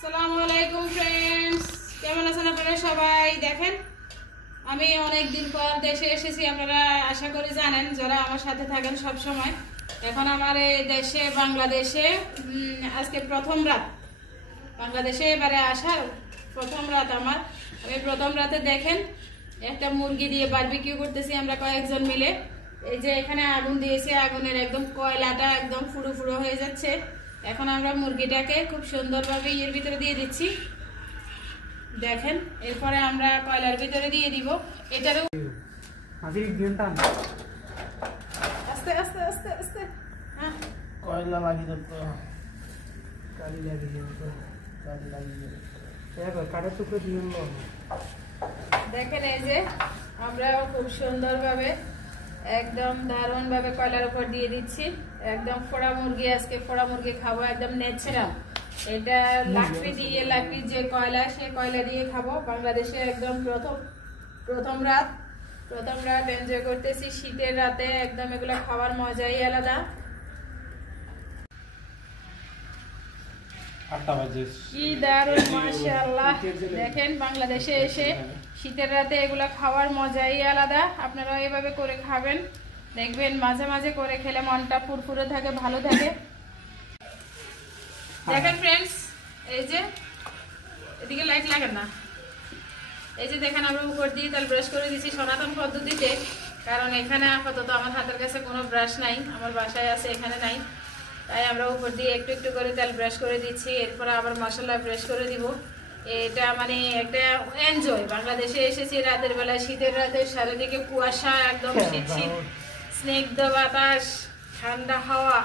আসসালামু আলাইকুম फ्रेंड्स, কেমন আছেন আপনারা সবাই? দেখেন, আমি অনেক দিন পর দেশে এসেছি। আপনারা আশা করি জানেন, যারা আমার সাথে থাকেন সব সময়। এখন আমার এই দেশে বাংলাদেশে আজকে প্রথম রাত। বাংলাদেশে এবারে আসার প্রথম রাত আমার। আমি প্রথম রাতে দেখেন একটা মুরগি দিয়ে বারবিকিউ করতেছি আমরা কয়েকজন মিলে। এই যে এখানে আগুন দিয়েছে, আগুনের একদম কয়লাটা একদম ফুড়ো ফুড়ো হয়ে যাচ্ছে। এখন আমরা মুরগিটাকে খুব সুন্দরভাবে এর ভিতরে দিয়ে দিচ্ছি। দেখেন, এরপরে আমরা কয়লার ভিতরে দিয়ে দিব। এটারও আস্তে আস্তে আস্তে আস্তে হ্যাঁ কয়লা লাগিয়ে দিত, কালি লাগিয়ে দিত, কালি লাগিয়ে দিত। কাঠের টুকরো দিয়ে দেখেন, এই যে আমরাও খুব সুন্দরভাবে একদম দারুণ ভাবে কয়লার উপর দিয়ে দিচ্ছি। একদম ফোড়া মুরগি, আজকে ফোড়া মুরগি খাবো, একদম ন্যাচারাল। এটা লাকড়ি দিয়ে, লাকড়ির যে কয়লা, সেই কয়লা দিয়ে খাবো। বাংলাদেশে একদম প্রথম রাত এনজয় করতেছি শীতের রাতে। একদম এগুলো খাওয়ার মজাই আলাদা। কি দারুণ, মাশাআল্লাহ। দেখেন, বাংলাদেশে এসে শীতের রাতে এগুলা খাওয়ার মজাই আলাদা। আপনারা এইভাবে করে খাবেন, দেখবেন মাঝে মাঝে করে খেলে মনটা ফুরফুরে থাকে, ভালো থাকে। দেখেন ফ্রেন্ডস, এই যে এদিকে লাইট লাগে না, এই যে দেখেন আমরা উপর দিয়ে তেল ব্রাশ করে দিচ্ছি সনাতন পদ্ধতিতে। কারণ এখানে আপাতত আমার হাতের কাছে কোনো ব্রাশ নাই, আমার বাসায় আছে, এখানে নাই। তাই আমরা উপর দিয়ে একটু একটু করে তেল ব্রাশ করে দিচ্ছি। এরপরে আবার মশলা ব্রাশ করে দিব। এটা মানে একটা এনজয়। বাংলাদেশে এসেছি রাতের বেলা, শীতের রাতে, চারিদিকে কুয়াশা, একদম শীত শীত, স্নিগ্ধ বাতাস, ঠান্ডা হাওয়া।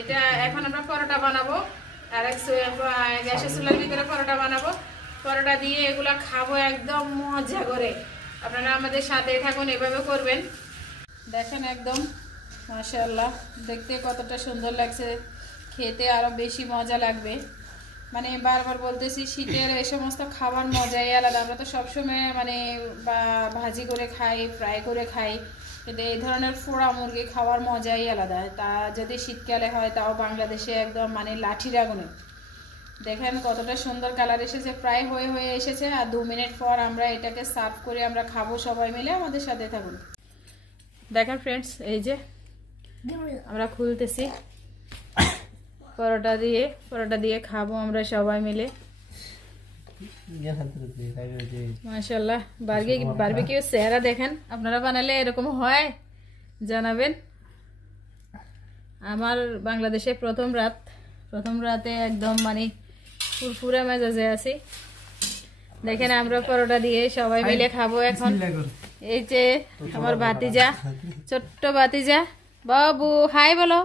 এটা এখন আমরা পরোটা বানাবো, আর এক গ্যাসের চুলার ভিতরে পরোটা বানাবো। পরোটা দিয়ে এগুলা খাবো একদম মজা করে। আপনারা আমাদের সাথে থাকুন, এভাবে করবেন। দেখেন, একদম মাশাআল্লাহ, দেখতে কতটা সুন্দর লাগছে, খেতে আরো বেশি মজা লাগবে। মানে বারবার বলতেছি, শীতের এই সমস্ত খাবার মজাই আলাদা। আমরা তো সবসময় মানে ভাজি করে খাই, ফ্রাই করে খাই, কিন্তু এই ধরনের ফোড়া মুরগি খাওয়ার মজাই আলাদা। তা যদি শীতকালে হয়, তাও বাংলাদেশে একদম মানে লাঠির আগুনে। দেখেন কতটা সুন্দর কালার এসেছে, প্রায় হয়ে এসেছে। আর 2 মিনিট পর আমরা এটাকে সার্ভ করে আমরা খাবো সবাই মিলে। আমাদের সাথে থাকুন। দেখেন ফ্রেন্ডস, এই যে আমরা খুলতেছি পরোটা দিয়ে খাবো আমরা সবাই মিলে। মাশাআল্লাহ, বারবিকিউ চেহারা দেখেন। আপনারা বানালে এরকম হয় জানাবেন। আমার বাংলাদেশে প্রথম রাতে একদম মানে ফুরফুরে মেজাজে আছি। দেখেন, আমরা পরোটা দিয়ে সবাই মিলে খাবো এখন। এই যে আমার ভাতিজা, ছোট্ট ভাতিজা বাবু, হাই বলো।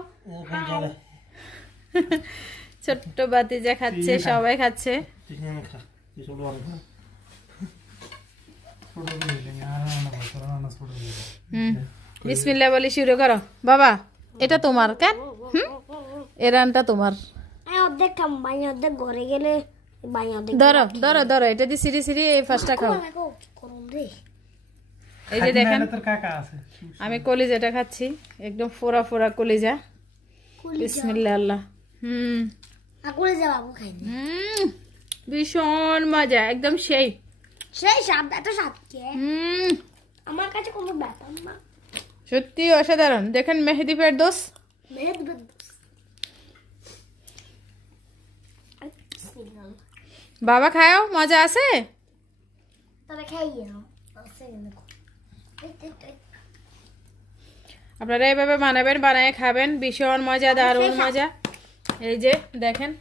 ছোট্ট ভাতিজা খাচ্ছে, সবাই খাচ্ছে। বিসমিল্লাহ বলি শুরু করো। বাবা, এটা তোমার কেন? এ রানটা তোমার। ধরো ধরো ধরো, এটা দিয়ে সিঁড়ি সিঁড়ি এই ফার্স্টটা খাও। এই যে দেখেন, আমি কলিজাটা খাচ্ছি, একদম ফোড়া ফোড়া কলিজা। বিসমিল্লাহ আল্লাহ। ভীষণ মজা, একদম সেই আমার কাছে কোনো ব্যাপার না, সত্যি অসাধারণ। দেখেন, মেহেদি ফেরদৌস। বাবা খাও, মজা আছে। আপনারা এইভাবে বানাবেন, বানায় খাবেন, ভীষণ মজা, দারুণ মজা। এই যে দেখেন,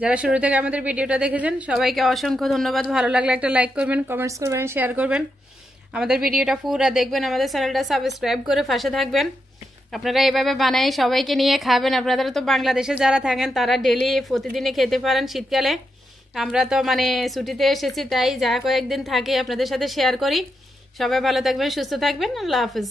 যারা শুরু থেকে আমাদের ভিডিওটা দেখেছেন সবাইকে অসংখ্য ধন্যবাদ। ভালো লাগলে একটা লাইক করবেন, কমেন্টস করবেন, শেয়ার করবেন। আমাদের ভিডিওটা পুরো দেখবেন, আমাদের চ্যানেলটা সাবস্ক্রাইব করে পাশে থাকবেন। আপনারা এইভাবে বানাই সবাইকে নিয়ে খাবেন। আপনারা তো বাংলাদেশে যারা থাকেন তারা ডেলি প্রতিদিনই খেতে পারেন শীতকালে। আমরা তো মানে ছুটিতে এসেছি, তাই যা কয়েকদিন থাকি আপনাদের সাথে শেয়ার করি। সবাই ভালো থাকবেন, সুস্থ থাকবেন। আল্লাহ হাফিজ।